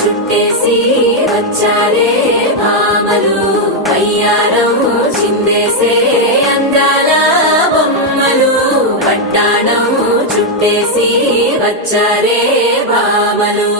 చుట్టేసి వచ్చారే భామలు కయ్యారం చిందేసే అందాల బొమ్మలు పట్టాణం చుట్టేసి వచ్చారే భామలు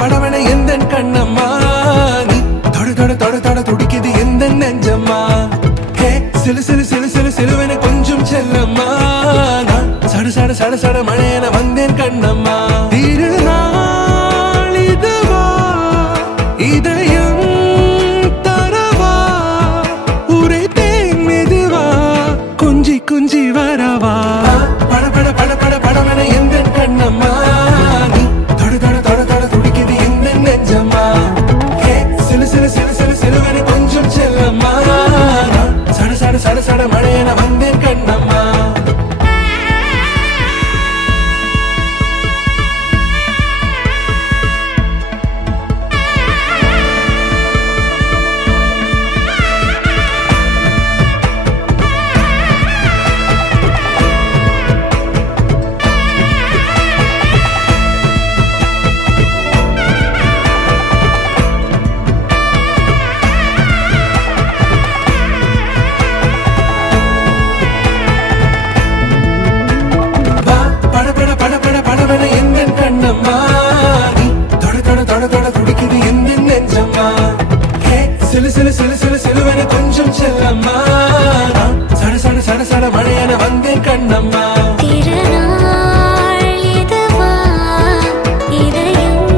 படபட எந்தன் கண்ணம்மா நீ தொட தொட தொட தொட துடிக்குது எந்த நெஞ்சம்மா ஹே சிலு சிலு சிலு சிலு சிலுவென கொஞ்சம் செல்லம்மா நான் சட சட சட சட மழையென வந்தேன் கண்ணம்மா திருநாள் இதுவா இதயம் தரவா உரைத்தேன் மெதுவா குஞ்சி குஞ்சி வரவா படபட படபட படவென எந்தன் கண்ணம்மா சட சட மழையென வந்தேன் கண்ணம்மா சிலு சிலு சிலு சிலு சிலுவென கொஞ்சம் செல்லம்மா சட சட சட சட மழையென வந்தேன் கண்ணம்மா திருநாள் இதுவா இதயம்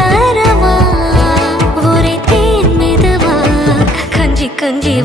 தரவா உரைத்தேன் மெதுவா கஞ்சி கஞ்சி